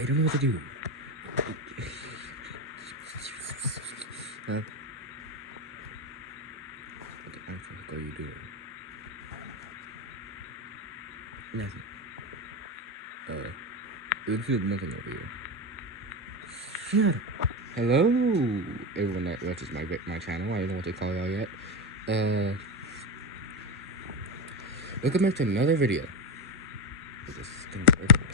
I don't know what to do. Huh? What the fuck are you doing? Nothing. There's nothing over here. Shut up. Hello, everyone that watches my channel. I don't know what they call y'all yet. Welcome back to another video. This thing's working.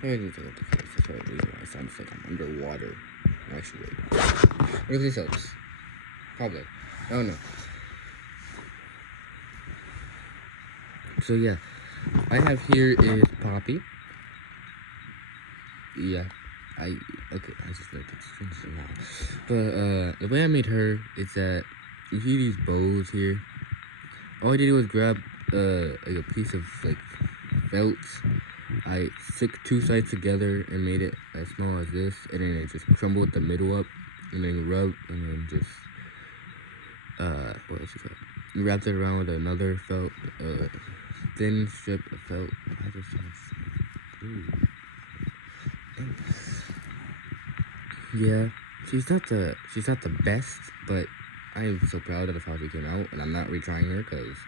Hey, this is what the face. That's why the reason why it sounds like I'm underwater. Actually, wait. What if this helps? Probably. I don't know. So yeah, I have here is Poppy. Yeah, I just like it's strange now. But the way I made her is that you see these bows here. All I did was grab like a piece of like felt. I stick two sides together and made it as small as this, and then I just crumbled the middle up, and then rub, and then just what else is it? Wrapped it around with another felt, thin strip of felt. I just yeah, she's not the best, but I am so proud of how she came out, and I'm not retrying her because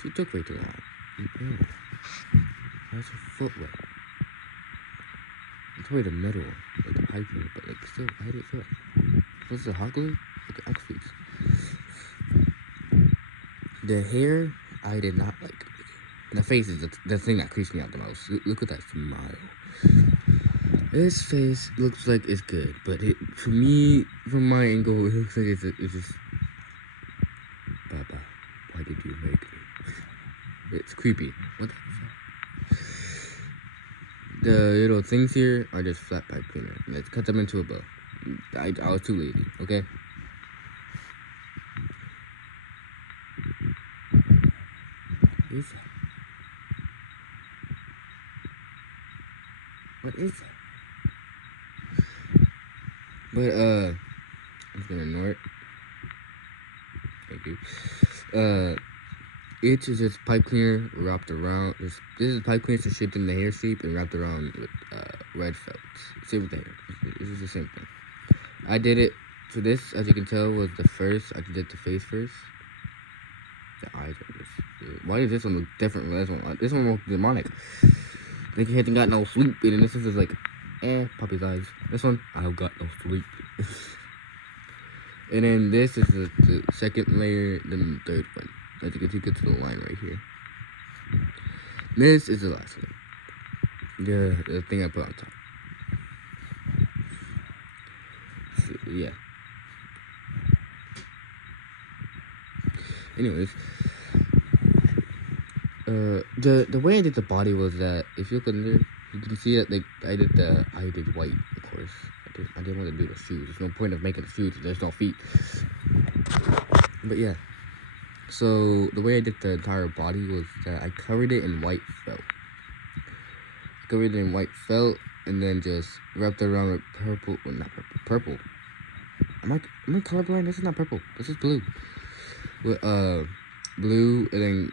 she took way too long. How's her foot wet? It's way the middle, like the piping, but like still, how did it feel? This is a hot glue? Look at X-Feeds. The hair, I did not like. The face is the thing that creeps me out the most. Look at that smile. This face looks like it's good, but for me, from my angle, it looks like it's just... Papa, why did you make me? It's creepy. What the fuck? The little things here are just flat pipe cleaner. Let's cut them into a bow. I was too lazy, okay? What is that? What is that? But, I'm just gonna ignore it. Thank you. It is just pipe cleaner wrapped around. This is pipe cleaner to shaped in the hair shape and wrapped around with red felt. Same with the hair. This is the same thing. I did it. So this, as you can tell, was the first. I did the face first. The eyes are just. Why does this one look different from this one? This one looks demonic. Like he hasn't got no sleep, and this is just like, puppy's eyes. This one, I've got no sleep. And then this is the second layer, then the third one. As you can see, get to the line right here. This is the last one. The thing I put on top. So, yeah. Anyways, the way I did the body was that if you look under, you can see that like I did white, of course. I didn't want to do the shoes. There's no point of making the shoes if there's no feet. But yeah. So the way I did the entire body was that I covered it in white felt. And then just wrapped it around with purple. Well, not purple. Purple. Am I colorblind? This is not purple. This is blue. With blue, and then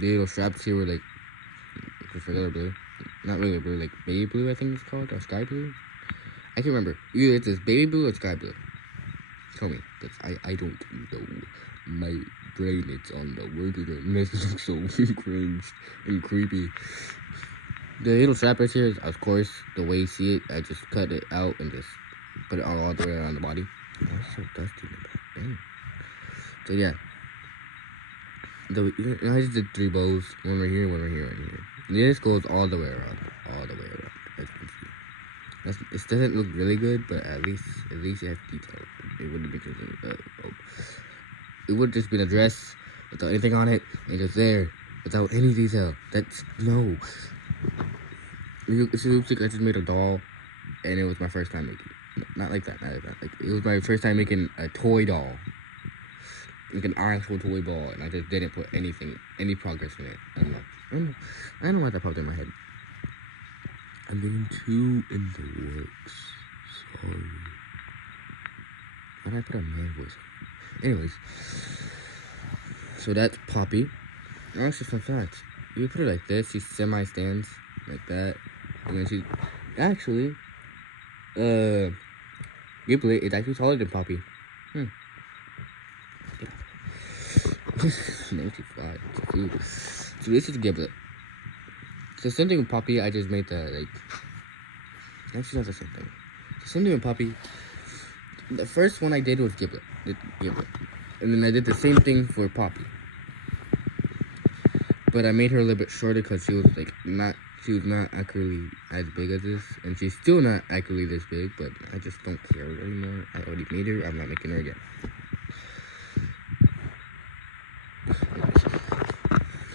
the little straps here were like just regular blue. Not really blue, like baby blue, I think it's called, or sky blue. I can't remember. Either it's this baby blue or sky blue. Tell me, because I don't know. My brain is on the working, and this looks so cringe and creepy. The little strap right here is, of course, the way you see it. I just cut it out and just put it all the way around the body. Oh, it's so dusty in the back. Dang. So yeah. I just did 3 bows. One right here, one right here, one here. And this goes all the way around. All the way around. As you can see. It doesn't look really good, but at least it has detail. It wouldn't be it would just be a dress without anything on it, and just there without any detail. That's no. It looks like I just made a doll, and it was my first time making it. Not like that. Like it was my first time making a toy doll, like an actual toy ball, and I just didn't put any progress in it. I don't know. I don't know why that popped in my head. I'm getting 2 in the works. Sorry. Why did I put a man voice on? Anyways. So that's Poppy. Now it's just fun fact. You put it like this, she semi-stands like that. And then she, actually, geblet is actually taller than Poppy. Yeah. 95. So this is geblet. So same thing with Poppy. I just made the like. Actually, not the same thing. So same thing with Poppy. The first one I did was geblet, and then I did the same thing for Poppy. But I made her a little bit shorter because she was not accurately as big as this, and she's still not accurately this big. But I just don't care anymore. I already made her. I'm not making her again.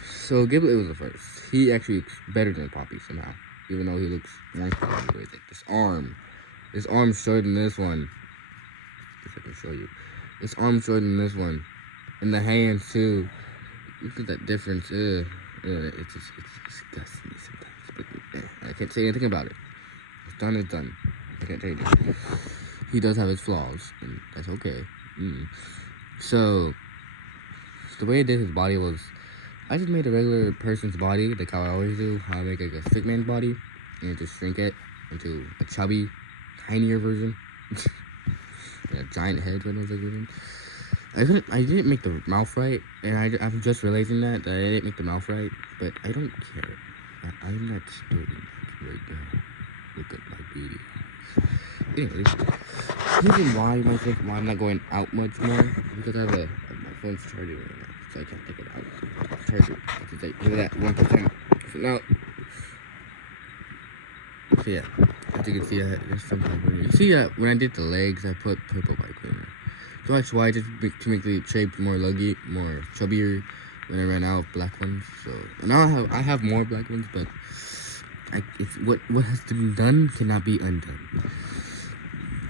So geblet was the first. He actually looks better than Poppy somehow, even though he looks more Poppy. Like this arm's shorter than this one. If I can show you, this arm's shorter than this one, and the hands too. Look at that difference. It disgusts me sometimes, but I can't say anything about it. It's done. It's done. I can't change it. He does have his flaws, and that's okay. So the way I did his body was, I just made a regular person's body, like how I always do. How I make like a stick man body, and just shrink it into a chubby, tinier version. A giant head when I was like version. I didn't make the mouth right, and I'm just realizing that I didn't make the mouth right, but I don't care. I'm not starting right now. Look at my beauty. Anyways, reason why you might think why I'm not going out much more, because I have my phone's charging right now, so I can't take it out. Charger, it's like, look at that, 1%. So now, so yeah, as you can see, there's some type of, you see that when I did the legs, I put purple bike cleaner. So that's why, just to make the shape more luggy, more chubbier when I ran out of black ones. So now I have more black ones, but it's what has been done cannot be undone.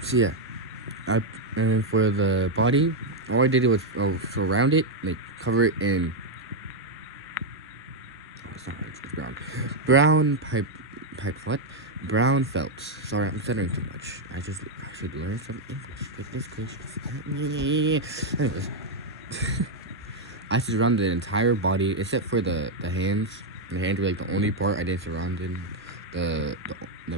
So yeah, and for the body, all I did was surround it, like cover it in. It's not orange, it's brown pipe what? Brown felt. Sorry, I'm stuttering too much. I should learn some English. Goodness gracious. Anyways, I surrounded the entire body except for the hands. The hands were like the only part I didn't surround in the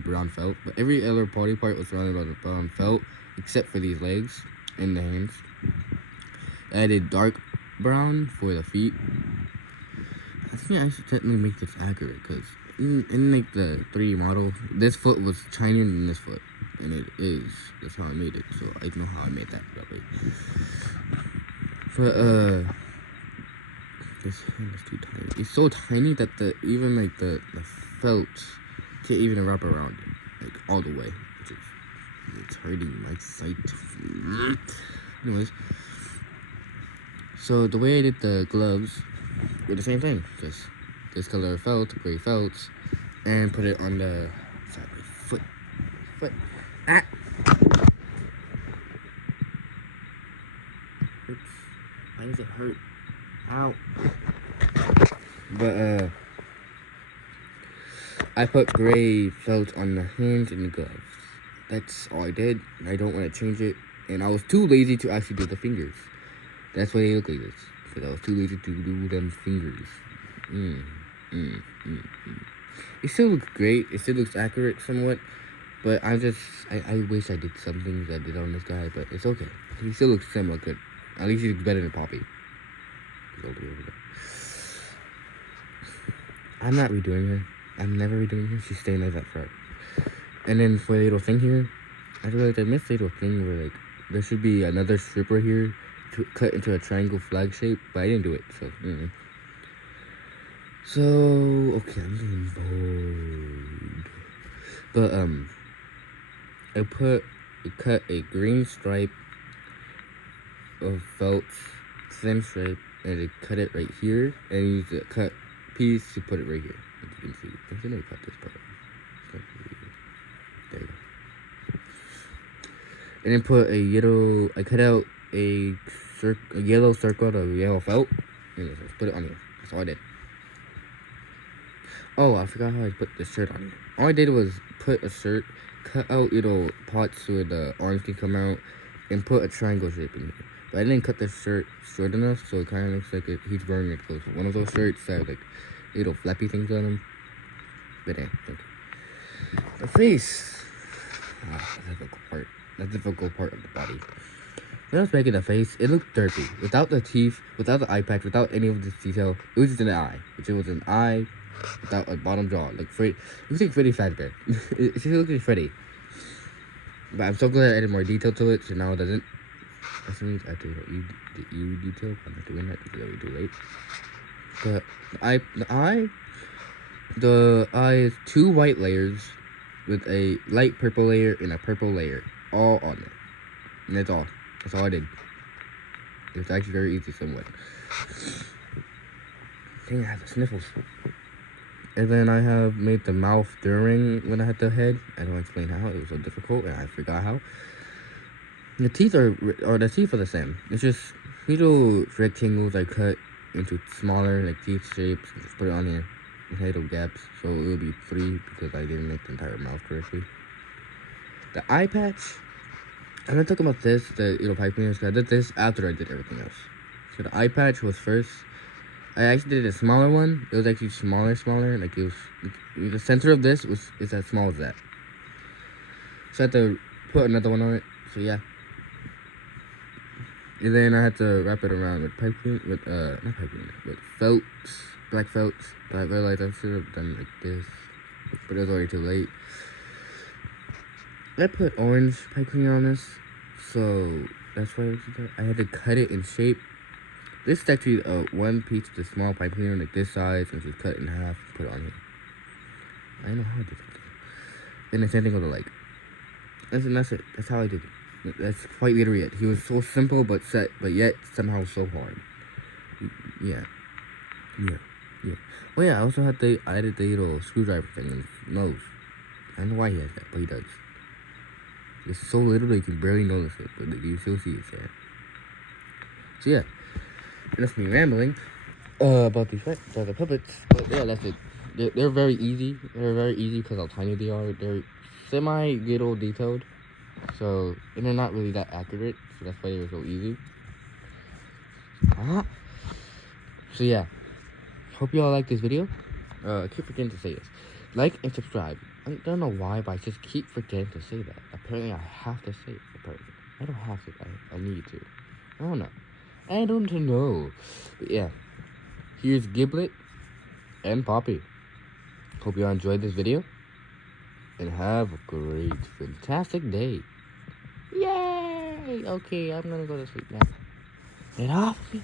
brown felt. But every other body part was surrounded by the brown felt except for these legs and the hands. I added dark brown for the feet. I think I should technically make this accurate because in like the 3D model, this foot was tinier than this foot, and it is. That's how I made it. So I know how I made that way. But this hand is too tiny. It's so tiny that even like the felt can't even wrap around it, like all the way. It's hurting my sight. Anyways, so the way I did the gloves were the same thing. Just this color felt, gray felt, and put it on the side of my foot. Ah! Oops. Why does it hurt? Ow. But I put gray felt on the hands and the gloves. That's all I did. I don't want to change it. And I was too lazy to actually do the fingers. That's why they look like this. Because I was too lazy to do them fingers. It still looks great. It still looks accurate somewhat. But I wish I did some things I did on this guy. But it's okay. He still looks somewhat good. At least he looks better than Poppy. I'm not redoing her. I'm never redoing her. She's staying like that forever. And then for the little thing here, I realized I missed a little thing where like there should be another strip right here to cut into a triangle flag shape, but I didn't do it. So, So okay, I'm getting bored. But I cut a green stripe of felt thin stripe, and I cut it right here, and use the cut piece to put it right here. As you can see, I'm gonna cut this part. There you go. And then put a yellow. I cut out a yellow circle of yellow felt, and just put it on here. That's all I did. Oh, I forgot how I put the shirt on here. All I did was put a shirt, cut out little parts where the arms can come out, and put a triangle shape in here. But I didn't cut the shirt short enough, so it kind of looks like he's wearing one of those shirts that have like little flappy things on them. But okay. The face. The difficult part of the body. When I was making the face, it looked dirty. Without the teeth, without the eye patch, without any of this detail, it was just an eye. Which it was an eye without a bottom jaw. Like Freddy, it was like Freddy Fazbear. It just looked like Freddy. But I'm so glad I added more detail to it, so now it doesn't. That means I have to the E detail. I'm not doing that because it'll be too late. The eye is 2 white layers with a light purple layer and a purple layer, all on it. And that's all. That's all I did. It's actually very easy somewhat. Dang, I have the sniffles. And then I have made the mouth during when I had the head. I don't explain how. It was so difficult, and I forgot how. The teeth are the same. It's just little rectangles I cut into smaller like teeth shapes and just put it on here. Little gaps, so it will be 3 because I didn't make the entire mouth correctly. The eye patch, I'm gonna talk about this, the little pipe cleaners, because I did this after I did everything else. So the eye patch was first. I actually did a smaller one. It was actually smaller. Like it was the center of this is as small as that. So I had to put another one on it. So yeah. And then I had to wrap it around with pipe cleaner, with felts. Black felts, but I realized I should have done like this, but it was already too late. I put orange pipe cleaner on this, so that's why I had to cut it in shape. This is actually one piece of the small pipe cleaner, like this size, and just cut it in half and put it on here. I don't know how I did it. Then the same thing with the leg. That's it. That's how I did it. That's quite literally it. He was so simple, but yet somehow so hard. Yeah. Well, yeah, I also had I added the little screwdriver thing in his nose. I don't know why he has that, but he does. It's so little that you can barely notice it, but you still see it, yeah. So yeah, that's me rambling about these the puppets. But yeah, that's it. They're very easy. They're very easy because how tiny they are. They're semi-little detailed, and they're not really that accurate, so that's why they're so easy. So yeah. Hope you all like this video. I keep forgetting to say this. Like and subscribe. I don't know why, but I just keep forgetting to say that. Apparently, I have to say it. Apparently. I don't have to. I need to. I don't know. I don't know. But yeah. Here's Giblet and Poppy. Hope you all enjoyed this video. And have a great, fantastic day. Yay! Okay, I'm gonna go to sleep now. Get off me.